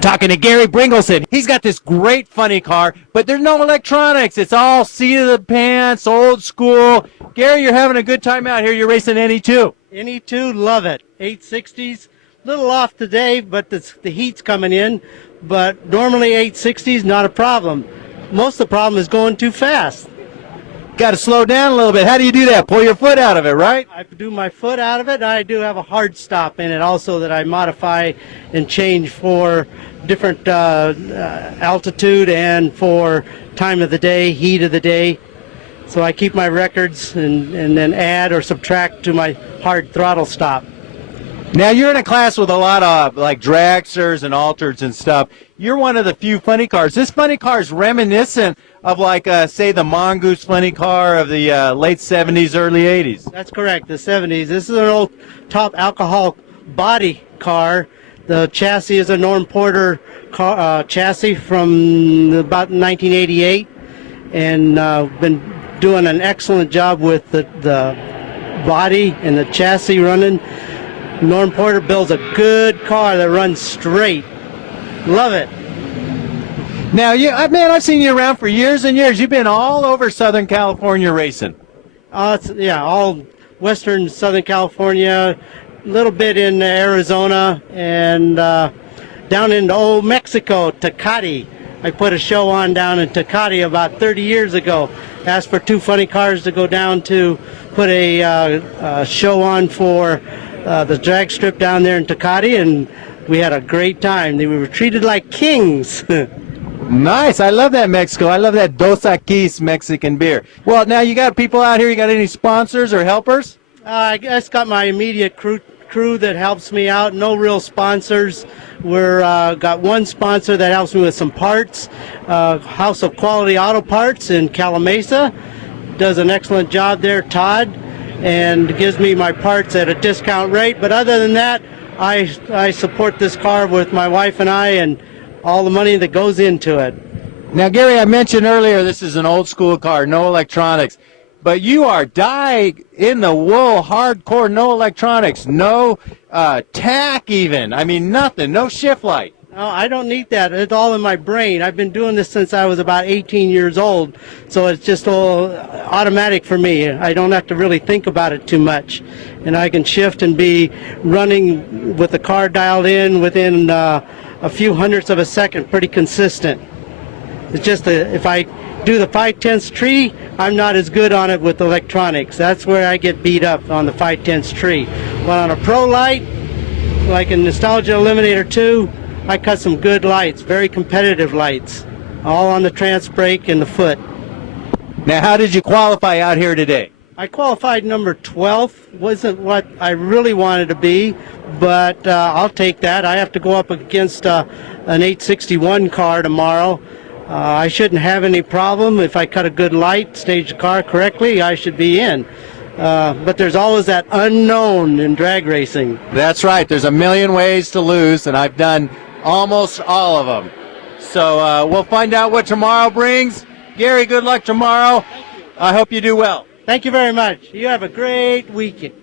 Talking to Gary Bringleson. He's got this great funny car, but there's no electronics. It's all seat of the pants, old school. Gary, you're having a good time out here. You're racing NE2. NE2, love it. 860s, little off today, but the heat's coming in. But normally 860s, not a problem. Most of the problem is going too fast. Got to slow down a little bit. How do you do that? Pull your foot out of it, right? I do my foot out of it, and I do have a hard stop in it also that I modify and change for different altitude and for time of the day, heat of the day. So I keep my records and then add or subtract to my hard throttle stop. Now, you're in a class with a lot of like dragsters and altereds and stuff. You're one of the few funny cars. This funny car is reminiscent of like, say, the Mongoose funny car of the late 70s, early 80s. That's correct, the 70s. This is an old top alcohol body car. The chassis is a Norm Porter chassis from about 1988, and been doing an excellent job with the body and the chassis running. Norm Porter builds a good car that runs straight. Love it. Now, man, I've seen you around for years and years. You've been all over Southern California racing. All Western Southern California, a little bit in Arizona, and down in Old Mexico, Tecate. I put a show on down in Tecate about 30 years ago. Asked for two funny cars to go down to put a show on for the drag strip down there in Tecate, and we had a great time. We were treated like kings. Nice. I love that Mexico. I love that Dos Equis Mexican beer. Well, now you got people out here. You got any sponsors or helpers? I just got my immediate crew that helps me out. No real sponsors. We're got one sponsor that helps me with some parts. House of Quality Auto Parts in Calamasa does an excellent job there, Todd, and gives me my parts at a discount rate. But other than that, I support this car with my wife and I, and all the money that goes into it. Now, Gary, I mentioned earlier this is an old school car, no electronics. But you are dyed-in-the-wool, hardcore, no electronics, no tack even. I mean, nothing, no shift light. No, I don't need that. It's all in my brain. I've been doing this since I was about 18 years old, so it's just all automatic for me. I don't have to really think about it too much. And I can shift and be running with the car dialed in within a few hundredths of a second, pretty consistent. It's just if I do the 5/10 tree, I'm not as good on it with electronics. That's where I get beat up, on the 5/10 tree. But on a pro light, like in Nostalgia Eliminator 2, I cut some good lights, very competitive lights, all on the trans brake and the foot. Now, how did you qualify out here today? I qualified number 12. Wasn't what I really wanted to be, but I'll take that. I have to go up against an 861 car tomorrow. I shouldn't have any problem. If I cut a good light, stage the car correctly, I should be in. But there's always that unknown in drag racing. That's right. There's a million ways to lose, and I've done almost all of them. So we'll find out what tomorrow brings. Gary, good luck tomorrow. I hope you do well. Thank you very much. You have a great weekend.